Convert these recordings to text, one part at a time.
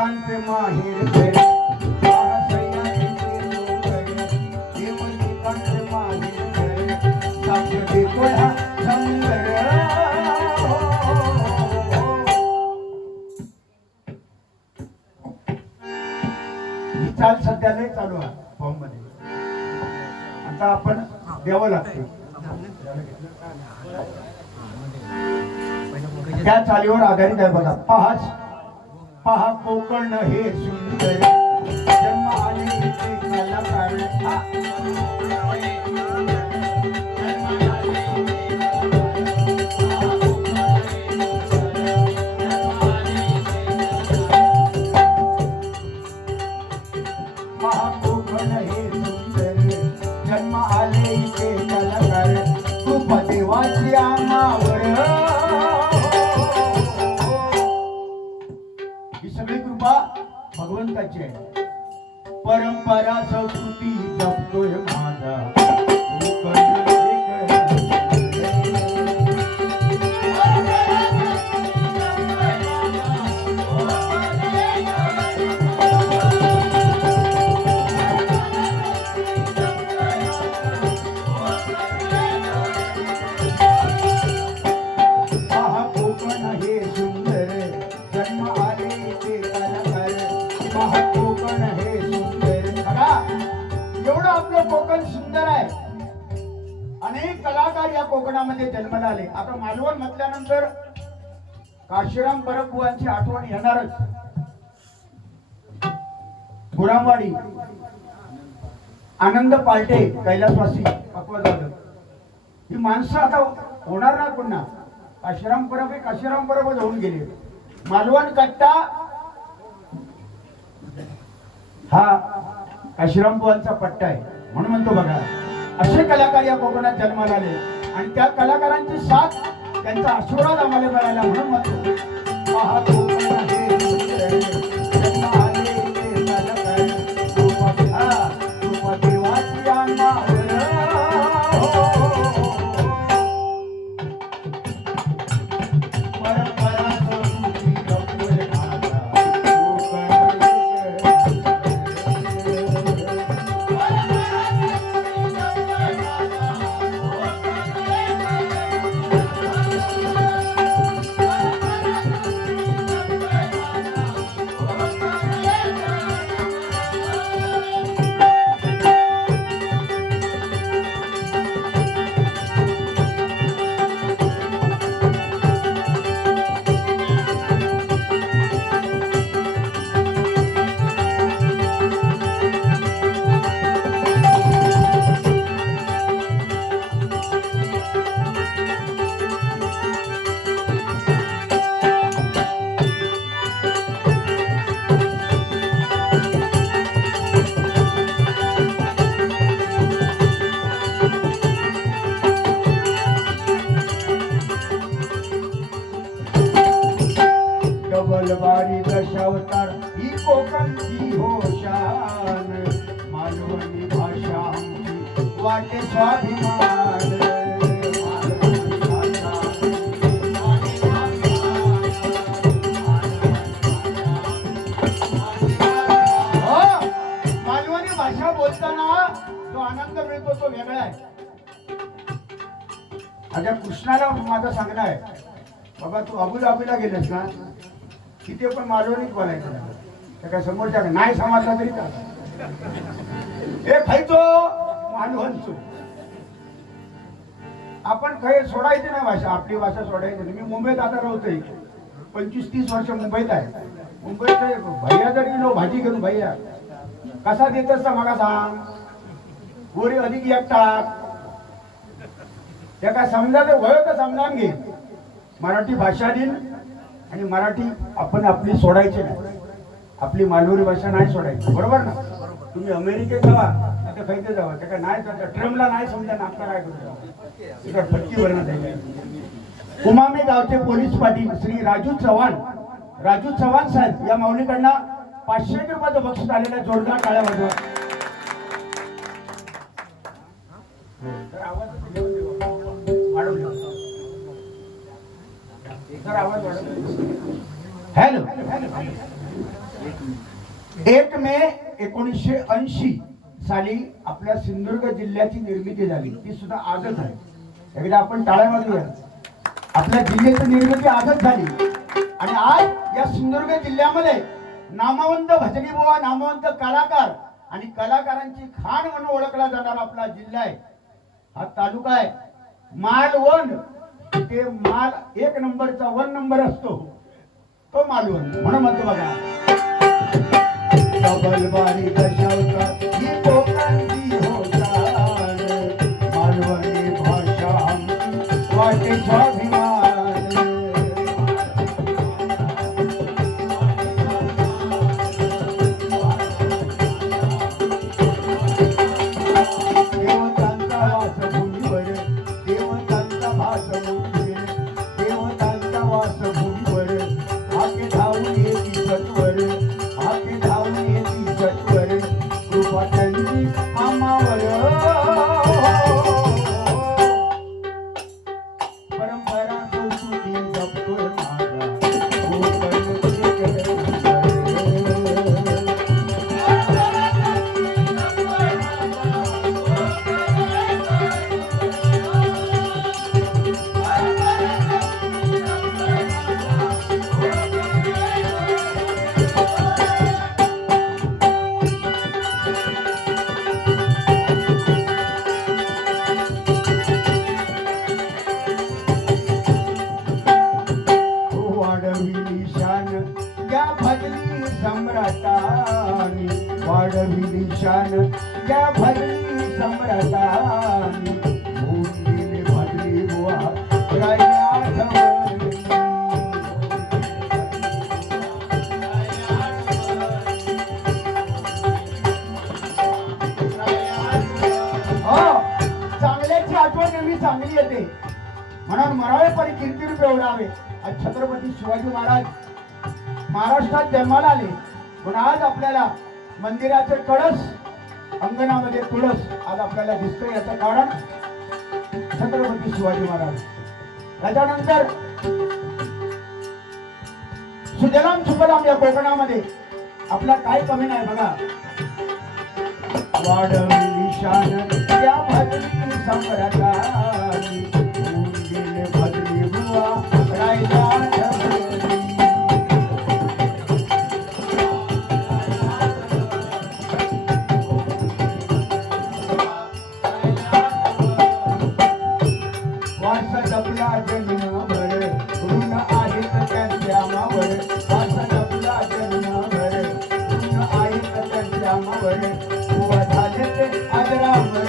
कांते माहेर घर पहा सह्याद्रीचे डोंगर हे म्हणजे कांते माहेर घर साक्ष देतोय हा शंकर ही चाल सध्या नाही चालू आहे फॉर्म मध्ये आता आपण द्यावं लागते त्या चालीवर आधारित आहे बघा पहा कोकण हे सुंदर जन्म आले इथे कलाकार पहा कोकण हे सुंदर जन्म आले इथे कलाकार कृपा देवाची आम्हावर सगळी कृपा भगवंताची आहे परंपरा संस्कृती जपतोय माझा कोकण सुंदर आहे अनेक कलाकार या कोकणामध्ये जन्माला आले आता मालवण म्हटल्यानंतर काशीराम परब बुवांची आठवण येणारच गुरामवाडी आनंद पालटे कैलासवासी पक्वा झालं ही माणसं आता होणार ना पुन्हा काशीराम परब हे काशीराम परबच होऊन गेले मालवण कट्टा हा काशीराम बुवांचा पट्टा आहे म्हणून म्हणतो बघा असे कलाकार या कोकणात जन्माला आले आणि त्या कलाकारांची साथ त्यांचा आशीर्वाद आम्हाला मिळाला म्हणून म्हणतो पहा कोकण हे जन्म आले इथे कलाकार कृपा देवाची आम्हावर परंपरा संस्कृती जपतोय माझा डबलबारी दशावतार ही कोकणची हो शान मालवणी भाषा आमची वाटे स्वाभिमान मालवणी भाषा बोलताना जो आनंद मिळतो तो वेगळा आहे आता कृष्णाला माझं सांगणं आहे बाबा तू अबुधाबीला गेलेस ना तिथे पण मालवणीच बोलायचं त्या काय समोरच्या नाही समजला तरी का हे खायचो मालवणचो आपण काही सोडायची नाही भाषा आपली भाषा सोडायची नाही मी मुंबईत आता राहतोय 25-30 वर्ष मुंबईत आहे मुंबईत भैया जरी गेलो भाजी घेऊन भैया कसा देतस मला सांग गोरी अधिक एकटा त्या काय समजा ते वय तर समजावून घे मराठी भाषा दिन आणि मराठी आपण आपली सोडायची नाही आपली मालवणी भाषा नाही सोडायची बरोबर ना तुम्ही अमेरिकेत जावा आता खायचे जावा त्या काय नाही ट्रम्पला नाही समजा नागता काय करू फटकी भरणं उमामी गावचे पोलीस पाटील श्री राजू चव्हाण साहेब या माऊलीकडनं 500 रुपयाचं बक्षीस आलेलं जोरदार टाळ्या वाजवा आवाज हॅलो 1 मे 1980 साली आपल्या सिंधुदुर्ग जिल्ह्याची निर्मिती झाली. ती सुद्धा आजच आहे. एकदा आपण टाळ्या वाजवूया. आपल्या जिल्ह्याची निर्मिती आजच झाली आणि आज या सिंधुदुर्ग जिल्ह्यामध्ये नामवंत भजनी बुवा, नामवंत कलाकार आणि कलाकारांची खाण म्हणून ओळखला जाणारा आपला जिल्हा आहे. हा तालुका आहे मालवण. ते माल 1 नंबरचा 1 नंबर असतो तो मालवण म्हणून म्हणतो बघा. डबलबारी दशावता ही कोकणची होणार, मालवणी भाषा आमची वाटे स्वाभिमान. देवतांचा वास भूमीवर, देवतांचा भास भूमीवर, देवतांचा वास भूमीवर, हाके धावून येती सत्वर, हाके धावून येती सत्वर, कृपा त्यांची आम्हावर. परंपरा संस्कृती जपतोय माझा वाढविली शान या भजनी सम्राटानी, वाढविली शान या भजनी सम्राटानी, भूमीने भजनी बुवा राया धवली. चांगल्याची आठवण नेहमी चांगली येते म्हणून मराळे परी कीर्ती एवढावे. आज छत्रपती शिवाजी महाराज महाराष्ट्रात जन्माला आले पण आज आपल्याला मंदिराचे कळस, अंगणामध्ये तुळस आज आपल्याला दिसतोय. याचं कारण छत्रपती शिवाजी महाराज. त्याच्यानंतर सुजलाम सुफलाम या कोकणामध्ये आपला काय कमी नाही बघा. वाढविली शान या भजनी सम्राटानी, भूमीने भजनी बुवा राया धवली. वारसा जपला जन्मभर, ऋण आहेत त्यांच्या मावर, वारसा जपला जन्मभर, ऋण आहेत त्यांच्या मावर, बुवा झाले ते अजरामर.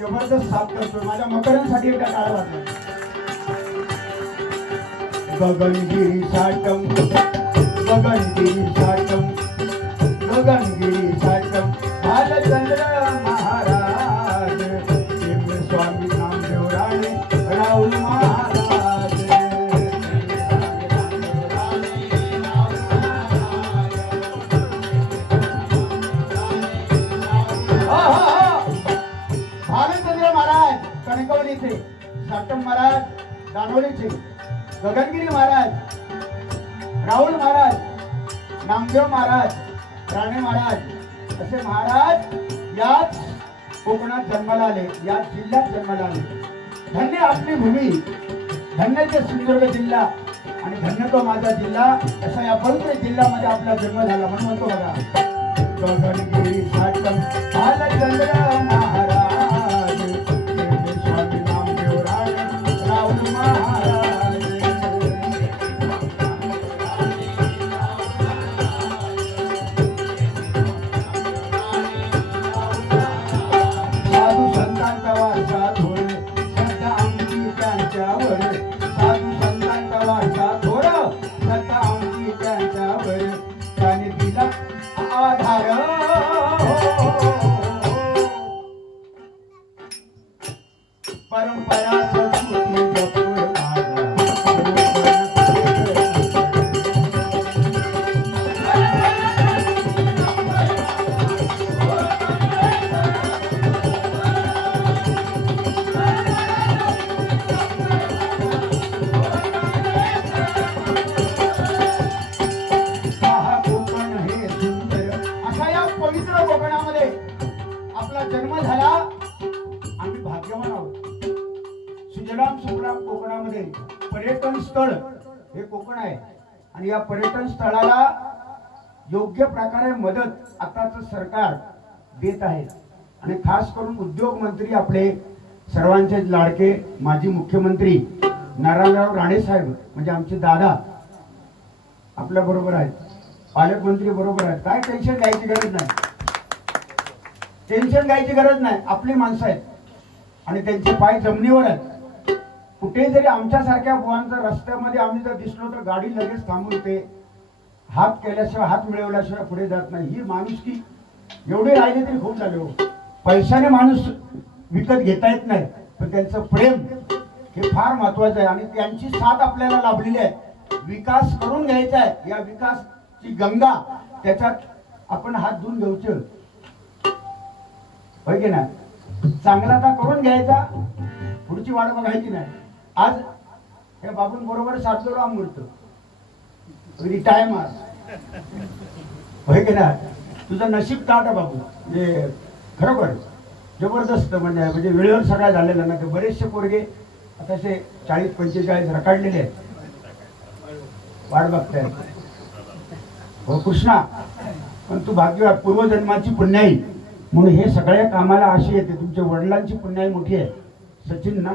जबरदस्त साथ करतोय. माझ्या मकरांसाठी एका काळ वाटला. गगनगिरी साटम, गगनगिरी साटम, गगनगिरी साटम, भालचंद्र महाराज, स्वामी नामदेव राणे राहुल महाराज. भालचंद्र महाराज कणकवलीचे, साटम महाराज दानोलीचे, गगनगिरी महाराज, राहुल महाराज, नामदेव महाराज, राणे महाराज असे महाराज याच कोकणात जन्माला आले, या जिल्ह्यात जन्माला आले. धन्य आपली भूमी, धन्य ते सिंधुदुर्ग जिल्हा आणि धन्य तो माझा जिल्हा. असा या पवित्र जिल्ह्यामध्ये आपला जन्म झाला म्हणून म्हणतो बघा. गगनगिरी साटम भालचंद्र महाराज, स्वामी नामदेव राणे राहुल महाराज. साधू संतांचा वारसा थोर, सत्ता आमची त्यांच्यावर, साधू संतांचा वारसा थोर, सत्ता आमची त्यांच्यावर. परंपरा संस्कृती जपून माझा कोकण हे सुंदर अशा या पवित्र कोकणामध्ये आपला जन्म झाला. आम्ही भाग्यवान आहोत. सुजलाम सुफलाम कोकणामध्ये पर्यटन स्थळ हे कोकण आहे आणि या पर्यटन स्थळाला योग्य प्रकारे मदत आताच सरकार देत आहे आणि खास करून उद्योग मंत्री आपले सर्वांचे लाडके माजी मुख्यमंत्री नारायणराव राणे साहेब म्हणजे आमचे दादा आपल्या बरोबर आहेत. पालकमंत्री बरोबर आहेत. काय टेन्शन घ्यायची गरज नाही. टेन्शन घ्यायची गरज नाही. आपली माणसं आहेत आणि त्यांचे पाय जमिनीवर आहेत. कुठे जरी आमच्यासारख्या बुवांचा रस्त्यामध्ये आम्ही जर दिसलो तर गाडी लगेच थांबून ते हात केल्याशिवाय हात मिळवल्याशिवाय पुढे जात नाही. ही माणुसकी एवढी राहिली तरी खूप झाले हो. पैशाने माणूस विकत घेता येत नाही पण त्यांचं प्रेम हे फार महत्वाचं आहे आणि त्यांची साथ आपल्याला लाभलेली आहे. विकास करून घ्यायचा आहे. या विकासची गंगा त्याच्यात आपण हात धुवून घ्यायचे होय की नाही. चांगला तर करून घ्यायचा पुढची वाट बघायची नाही. आज या बाबूंबरोबर साधलो अमृत अगदी टाइम आज होय की नाही. तुझं नशीब ताट आहे बाबू. म्हणजे खरोखर जबरदस्त म्हणजे वेळेवर सगळा झालेला ना. ते बरेचसे पोरगे आता असे 40-45 रखडलेले आहेत. वाट बघताय हो कृष्णा. पण तू भाग्यवान पूर्वजन्माची पुण्याई म्हणून हे सगळ्या कामाला अशी येते. तुमच्या वडिलांची पुण्याई मोठी आहे. सचिन ना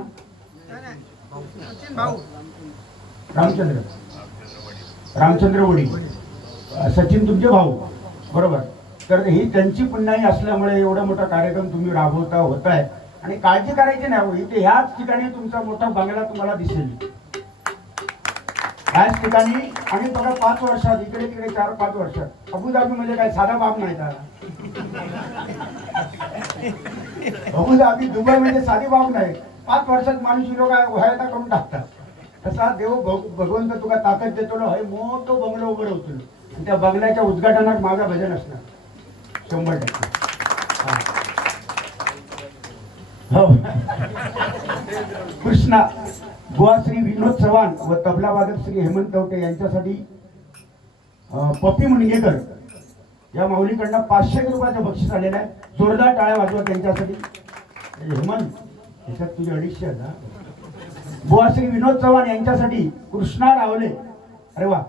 रामचंद्र वडी सचिन तुमचे भाऊ बरोबर. तर ही त्यांची पुण्याई असल्यामुळे एवढा मोठा कार्यक्रम तुम्ही राबवता होताय आणि काळजी करायची नाही हो. इथे ह्याच ठिकाणी तुमचा मोठा बंगला तुम्हाला दिसेल. ह्याच ठिकाणी आणि बघा 5 वर्षात इकडे तिकडे 4-5 वर्षात अबुधाबी म्हणजे काय साधा बाब नाही का. अबुधाबी दुबई म्हणजे साधी बाब नाही. 5 वर्षात माणूस लोक व्हायला करून टाकतात. तसा देव भगवंत तुला ताकद देतो हे मोठं बंगलो उभं राहतो. त्या बंगल्याच्या उद्घाटनात माझा भजन असणार 100%. हो कृष्णा. बुवा श्री विनोद चव्हाण व तबला वादक श्री हेमंत तवटे यांच्यासाठी पप्पी मुनगेकर या माऊलीकडनं 500 रुपयाचं बक्षीस आलेलं आहे. जोरदार टाळ्या वाजवा त्यांच्यासाठी. हेमंत याच्यात तुझे 250. बुवा श्री विनोद चव्हाण यांच्यासाठी कृष्णा रावले. अरे वा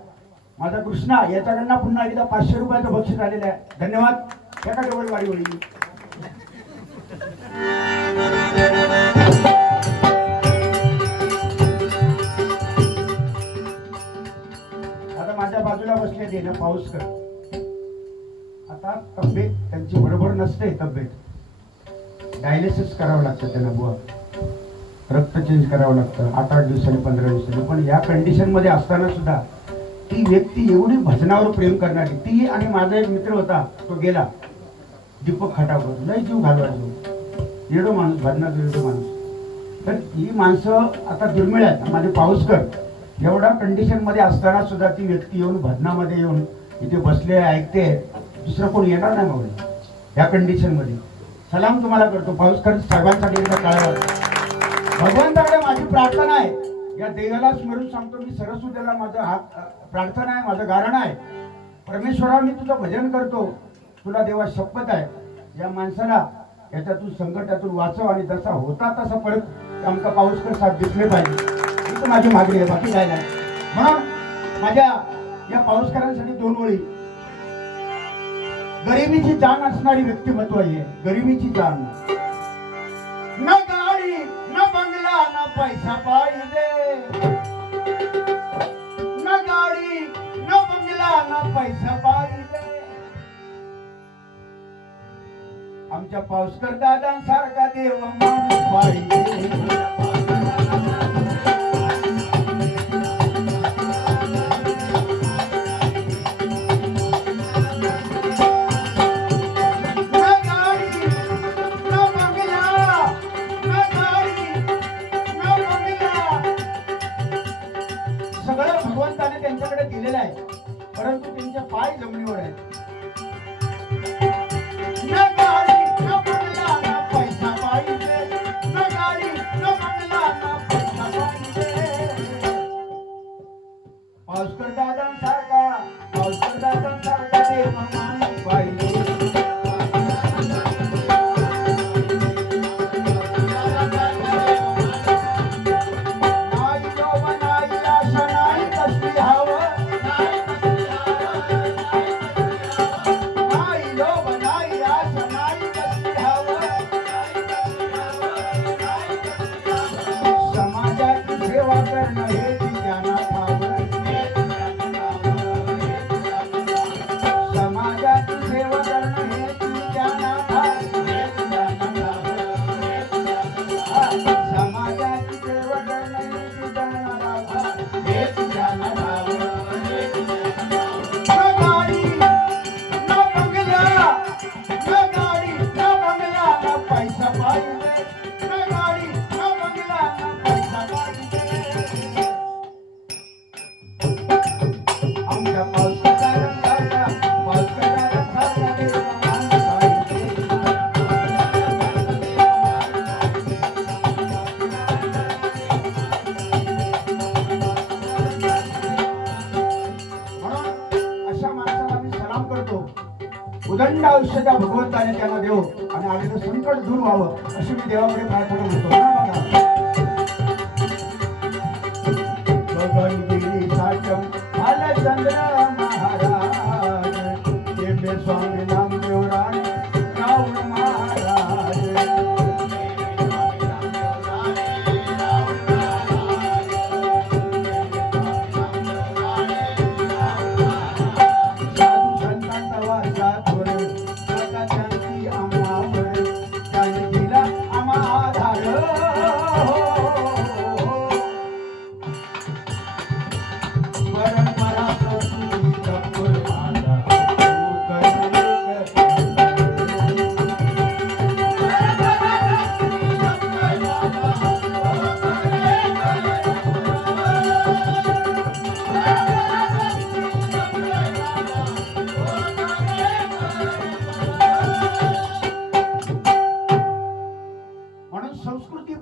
माझा कृष्णा याच्याकडनं पुन्हा एकदा 500 रुपयाचं बक्षीस आलेलं आहे. धन्यवाद. एका डबल वारी होईल. आता माझ्या बाजूला बसले ना पाऊसकर. आता तब्येत त्यांची बरोबर नसते. तब्येत डायलिसिस करावं लागतं त्यांना. बुवा रक्त चेंज करावं लागतं 8-8 दिवसांनी 15 दिवसांनी. पण या कंडिशन मध्ये असताना सुद्धा ती व्यक्ती एवढी भजनावर प्रेम करणारी ती. आणि माझा एक मित्र होता तो गेला दीपक खटाकर. लय जीव घालवायचो. येडो माणूस भजनाचा येडो माणूस. तर ही माणसं आता दुर्मिळ आहेत. माझे पाऊसकर एवढ्या कंडिशन मध्ये असताना सुद्धा ती व्यक्ती येऊन भजनामध्ये येऊन इथे बसले ऐकते. दुसरं कोण येणार नाही माऊली या कंडिशन मध्ये. सलाम तुम्हाला करतो पाऊसकर साहेबांसाठी एकदा टाळ्या. भगवंताकडे माझी प्रार्थना आहे. या देवाला स्मरून सांगतो मी सरस्वतीला माझा हात प्रार्थना आहे माझं गारण आहे. परमेश्वरा मी तुझं भजन करतो. तुला देवा शपथ आहे या माणसाला याच्यातून संकटातून वाचव आणि जसा होता तसा परत आमका पाऊसकर साहेब दिसले पाहिजे. ही तर माझी मागणी आहे. बाकी काय नाही. म्हणून माझ्या या पाऊसकरांसाठी 2 ओळी. गरिबीची जाण असणारी व्यक्तिमत्व आहे. गरिबीची जाण. न गाडी न बंगला न पैसा पाहिजे. न गाडी न बंगला न पैसा पाहिजे. आमच्या पाऊसकर दादांसारखा देव माणूस पाहिजे. न त्यांचे पाय जमिनीवर आहेत. न गाडी न बंगला न पैसा पाहिजे, न गाडी न बंगला न पैसा पाहिजे. पावसकर दादांसारखा देव माणूस पाहिजे. उदंड आयुष्य त्या भगवंताने त्यांना देव आणि आलेलं संकट दूर व्हावं अशी मी देवाकडे प्रार्थना करतो ना. गगनगिरी साचम भालचंद्र महाराज स्वामी